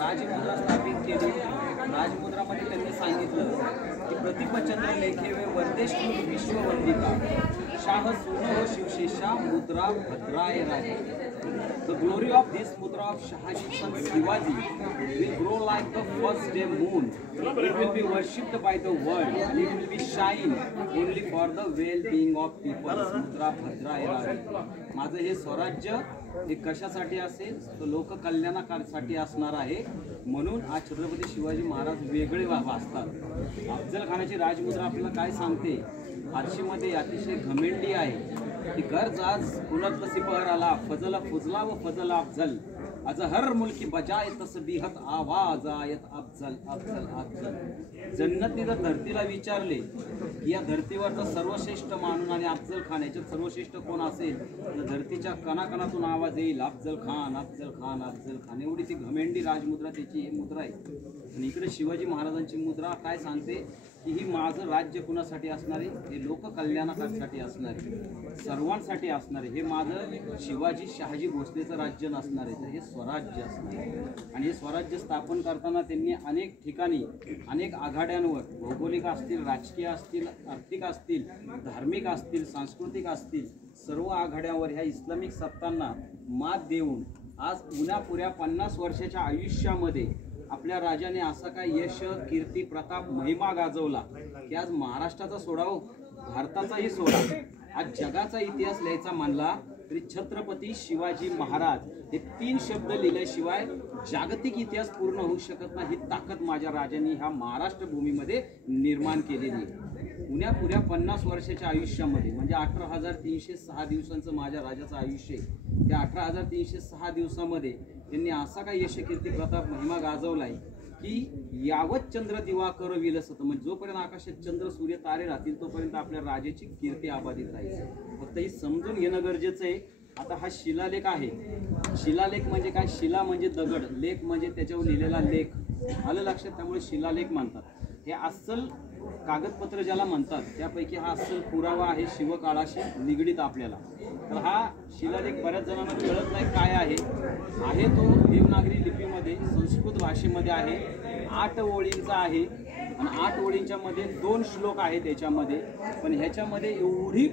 राजमुद्रा स्थापित केली। राजमुद्रामध्ये त्यांनी सांगितलं की प्रतिपचंद्र लेखे वे वर्देश विश्ववंदिका शाह सुनो शिवशेषा मुद्रा भद्राय राजे। The glory of this mudra of Shahaji son Shivaji will grow like the first day moon. It will be worshipped by the world and it will be shine only for the well-being of people. Mudra Bhadraya Raja. माझं हे स्वराज्य हे कशासाठी असेल तर लोककल्याणासाठी असणार आहे। म्हणून आज छत्रपती शिवाजी महाराज वेगळे वाचतात। अफजल खानाची राजमुद्रा आपल्याला काय सांगते? फारशीमध्ये अतिशय घमेंडी आहे की गर्ज आज कुलत सिपहर आला फजल फुजला व फजल अफजल आज हर मुल्की बजाय तसबीहत आवाज आयत अफजल अफजल अफजल। जन्नतीला धरतीला विचारले की या धरतीवरचा सर्वश्रेष्ठ मानून आणि अफजल खान याच्यात सर्वश्रेष्ठ कोण असेल तर धरतीच्या कणाकणातून आवाज येईल अफजल खान अफजल खान अफजल खान। एवढी ती घमेंडी राजमुद्रा त्याची ही मुद्रा आहे। आणि इकडे शिवाजी महाराजांची मुद्रा काय सांगते की ही माझं राज्य कुणासाठी असणार आहे? हे लोककल्याणासाठी असणार आहे, सर्वांसाठी असणार आहे। हे माझं शिवाजी शहाजी भोसलेचं राज्य नसणार आहे तर हे स्वराज्य असणार आहे। आणि हे स्वराज्य स्थापन करताना त्यांनी अनेक ठिकाणी अनेक आघाड्यांवर भौगोलिक असतील, राजकीय असतील, आर्थिक असतील, धार्मिक असतील, सांस्कृतिक असतील, सर्व आघाड्यांवर ह्या इस्लामिक सत्तांना मात देऊन आज उन्हापुऱ्या 50 वर्षाच्या आयुष्यामध्ये आपल्या राजाने असा काय यश कीर्ती प्रताप महिमा गाजवला की आज महाराष्ट्राचा सोडाव भारताचाही सोडा आज जगाचा इतिहास लिहायचा म्हणला तरी छत्रपती शिवाजी महाराज हे 3 शब्द लिहिल्याशिवाय जागतिक इतिहास पूर्ण होऊ शकत नाही। ही ताकद माझ्या राजांनी ह्या महाराष्ट्र भूमीमध्ये निर्माण केलेली आहे। उन्हापुऱ्या 50 वर्षाच्या आयुष्यामध्ये म्हणजे 18,306 दिवसांचं माझ्या राजाचं आयुष्य आहे। त्या 18,306 दिवसामध्ये त्यांनी असा काय यश कीर्ती प्रताप महिमा गाजवलाय की यावत चंद्र दिवाकर विलसत म्हणजे जोपर्यंत आकाशात चंद्र सूर्य तारे राहतील तोपर्यंत आपल्या राजाची कीर्ती अबाधित राहील। फक्त हे समजून घेणं गरजेचं आहे। आता हा शिलालेख आहे। शिलालेख म्हणजे काय? शिला म्हणजे दगड, लेख म्हणजे त्याच्यावर लिहिलेला लेख, आलं लक्षात? त्यामुळे शिलालेख म्हणतात। हे अस्सल कागदपत्र ज्याला म्हणतात त्यापैकी हा अस्सल पुरावा आहे शिवकाळाशी निगडीत आपल्याला। तर हा शिलालेख बऱ्याच जणांना कळत नाही काय आहे तो देवनागरी लिपीमध्ये संस्कृत भाषेमध्ये आहे। 8 ओळींचा आहे आणि 8 ओळींच्या मध्ये 2 श्लोक आहेत त्याच्यामध्ये। पण ह्याच्यामध्ये एवढी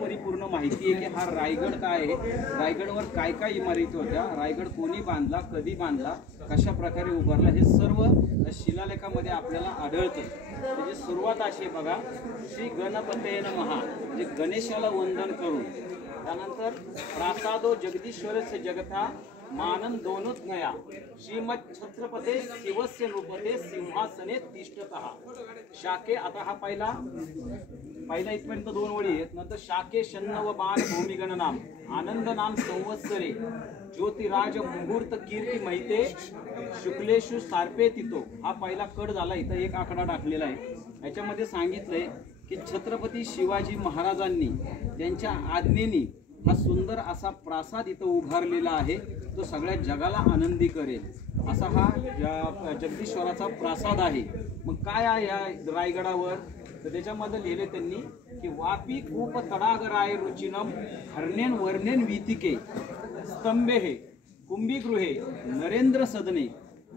परिपूर्ण माहिती आहे की हा रायगड काय आहे, रायगडवर काय काय इमारती होत्या, रायगड कोणी बांधला, कधी बांधला, कशा प्रकारे उभारला, हे सर्व शिलालेखामध्ये आपल्याला आढळतं। त्याची सुरुवात अशी आहे बघा, श्री गणपतये नमः म्हणजे गणेशाला वंदन करून, त्यानंतर प्रासादो जगदीश्वरस्य जगता मानन दोनोत नया श्रीमद छत्रपते शिवस्य नृपते सिंहासने तिष्ठतः शाके। आता हा पहिला इथपर्यंत 2 ओळी आहेत। नंतर शाके शन्नव बाण भूमिगण नाम आनंद नाम संवत्सरे ज्योतिराज मुहूर्त कीर्ती महिते शुक्लेशु सार्पे तितो। हा पहिला कड झाला। इथं एक आकडा टाकलेला आहे। याच्यामध्ये सांगितलंय की छत्रपती शिवाजी महाराजांनी त्यांच्या आज्ञेने हा सुंदर असा प्रासाद इथं उभारलेला आहे, तो सगळ्या जगाला आनंदी करेल असा हा जगदीश्वराचा प्रासाद आहे। मग काय आहे या रायगडावर तर त्याच्यामध्ये लिहिले त्यांनी की वापी कूप तडाग राय रुचिनम हरणेन वर्णेन वीतिके स्तंभे हे कुंभीगृहे नरेंद्र सदने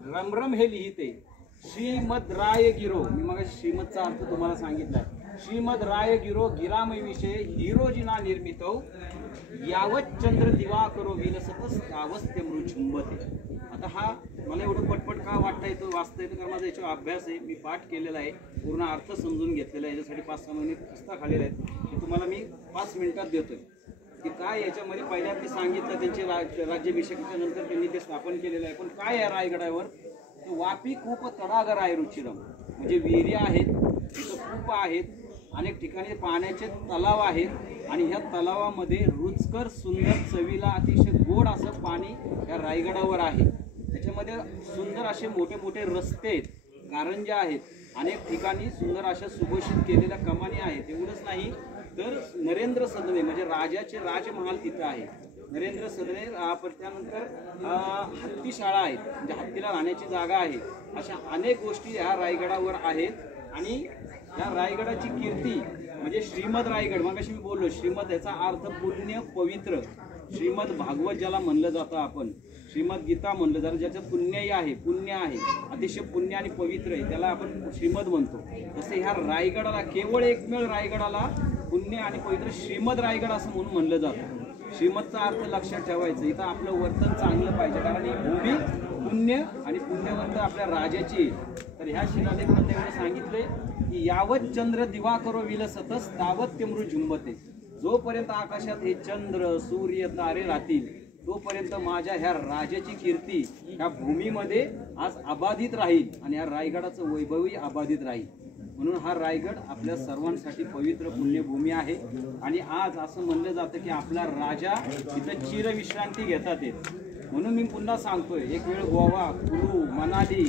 रमरम हे लिहिते श्रीमद राय गिरो। मी मग श्रीमदचा अर्थ तुम्हाला सांगितलाय। श्रीमद राय गिरो गिरामय विषय हिरोजिना निर्मितो यावत चंद्र दिवाकरो विलसत तावस्ते मृचुंबते। आता हा मला एवढं पटपट का वाटता येतो, वाचता येतं कारण माझा याच्यावर अभ्यास आहे, मी पाठ केलेला आहे, पूर्ण अर्थ समजून घेतलेला आहे। याच्यासाठी 5-6 महिने पुस्तक खालेले आहेत ते तुम्हाला मी 5 मिनिटात देतोय की काय याच्यामध्ये पहिल्यांदा मी सांगितलं त्यांचे राज्याभिषेकाच्या नंतर त्यांनी ते स्थापन केलेलं आहे। पण काय आहे रायगडावर वापी कूप तडाग राय रुचिरम म्हणजे विहिरी आहेत, तिथं कूप आहेत, अनेक ठिकाणी पाण्याचे तलाव आहेत आणि ह्या तलावामध्ये रुचकर सुंदर चवीला अतिशय गोड असं पाणी या रायगडावर आहे। त्याच्यामध्ये सुंदर असे मोठे मोठे रस्ते आहेत, कारंज्या आहेत, अनेक ठिकाणी सुंदर अशा सुभूषित केलेल्या कमानी आहेत। एवढंच नाही तर नरेंद्र सदने म्हणजे राजाचे राजमहाल तिथं आहे, नरेंद्र सदने। त्यानंतर हत्तीशाळा आहेत म्हणजे हत्तीला राहण्याची जागा आहे। अशा अनेक गोष्टी ह्या रायगडावर आहेत। आणि या रायगडाची कीर्ती म्हणजे श्रीमद रायगड, मगाशी मी बोललो श्रीमद याचा अर्थ पुण्य पवित्र, श्रीमद भागवत ज्याला म्हणलं जातं आपण, श्रीमद गीता म्हणलं जर ज्याचं पुण्यही आहे, पुण्य आहे, अतिशय पुण्य आणि पवित्र आहे, त्याला आपण श्रीमद म्हणतो. तसे ह्या रायगडाला केवळ एकमेव रायगडाला पुण्य आणि पवित्र श्रीमद रायगड असं म्हणून म्हणलं जातं. श्रीमदचा अर्थ लक्षात ठेवायचं. इथं आपलं वर्तन चांगलं पाहिजे, कारण ही भूमी पुण्य आणि पुण्यवंत आपल्या राजाची. तर ह्या शिलालेखामध्ये एवढं सांगितलंय की यावत चंद्र दिवाकरो विलसतस तावत तेमृ झुंबते. जोपर्यंत आकाशात हे चंद्र सूर्य तारे राहतील तोपर्यंत माझ्या ह्या राजाची कीर्ती ह्या भूमीमध्ये आज अबाधित राहील आणि ह्या रायगडाचं वैभवही अबाधित राहील. म्हणून हा रायगड आपल्या सर्वांसाठी पवित्र पुण्यभूमी आहे. आणि आज असं म्हणलं जातं की आपला राजा इथं चिरविश्रांती घेतात येत. म्हणून मी पुन्हा सांगतोय, एक वेळ गोवा, कुलू, मनाली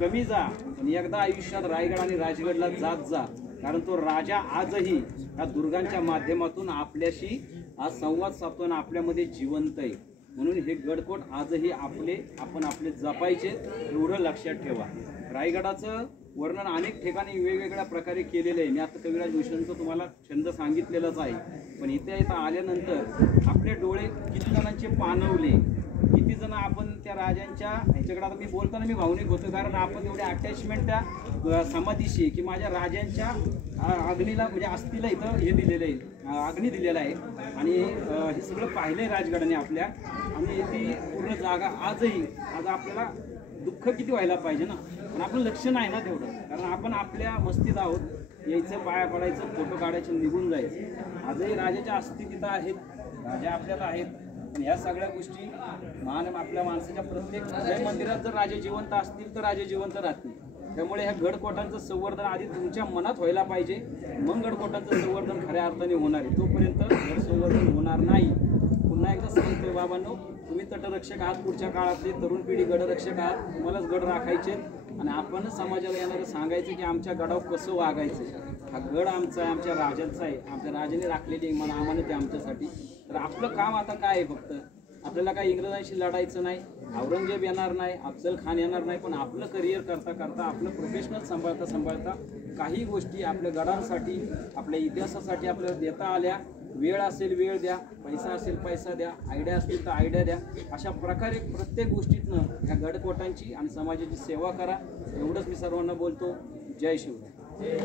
कमी जा, पण एकदा आयुष्यात रायगड आणि राजगडला जात जा, कारण तो राजा आजही या दुर्गांच्या माध्यमातून आपल्याशी आज संवाद साधतो आणि आपल्यामध्ये जिवंत आहे. म्हणून हे गडकोट आजही आपण आपले जपायचे, एवढं लक्षात ठेवा. रायगडाचं वर्णन अनेक ठिकाणी वेगवेगळ्या प्रकारे केलेलं आहे. मी आता कविराज भूषणचं तुम्हाला छंद सांगितलेलाच आहे. पण इथं आल्यानंतर आपले डोळे किती जणांचे पाणवले, किती जण आपण त्या राजांच्या ह्याच्याकडे, आता मी बोलताना मी भावनिक होतो, कारण आपण एवढे अटॅचमेंट त्या समाधीशी की माझ्या राजांच्या अग्नीला म्हणजे अस्थिला इथं हे दिलेलं आहे, अग्नी दिलेला आहे. आणि हे सगळं पाहिलंय राजगडाने आपल्या. आणि ती पूर्ण जागा आज आपल्याला दुःख किती व्हायला पाहिजे ना, पण आपण लक्ष नाही ना तेवढं, कारण आपण आपल्या मस्तीत आहोत. यायचं, पाया पडायचं, फोटो काढायचे, निघून जायचं. आजही राजाच्या अस्थी तिथं आहेत, राजा आपल्याला आहेत. पण ह्या सगळ्या गोष्टी आपल्या माणसाच्या प्रत्येक मंदिरात जर राजे जिवंत असतील तर राजे जिवंत राहतील. त्यामुळे ह्या गडकोटांचं संवर्धन आधी तुमच्या मनात व्हायला पाहिजे, मग गडकोटांचं संवर्धन खऱ्या अर्थाने होणार आहे. तोपर्यंत गड संवर्धन होणार नाही. पुन्हा एकदा सांगतोय बाबांनो, तुम्ही तटरक्षक आहात, पुढच्या काळातले तरुण पिढी गडरक्षक आहात, तुम्हालाच गड राखायचे. आणि आपण समाजाला येणारं सांगायचं की आमच्या गडावर कसं वागायचं. हा गड आमचा आहे, आमच्या राजांचा आहे, आमच्या राजाने राखलेली अमानत आहे आमच्यासाठी. तर आपलं काम आता काय आहे, फक्त आपल्याला काही इंग्रजांशी लढायचं नाही, औरंगजेब येणार नाही, अफजल खान येणार नाही, पण आपलं करिअर करता करता, आपलं प्रोफेशनल सांभाळता काही गोष्टी आपल्या गडांसाठी, आपल्या इतिहासासाठी आपल्याला देता आल्या. वेळ असेल वेळ द्या, पैसा असेल पैसा द्या, आयडिया असतील तर आयडिया द्या. अशा प्रकारे प्रत्येक गोष्टीतनं ह्या गडकोटांची आणि समाजाची सेवा करा. एवढंच मी सर्वांना बोलतो. जय शिवराय.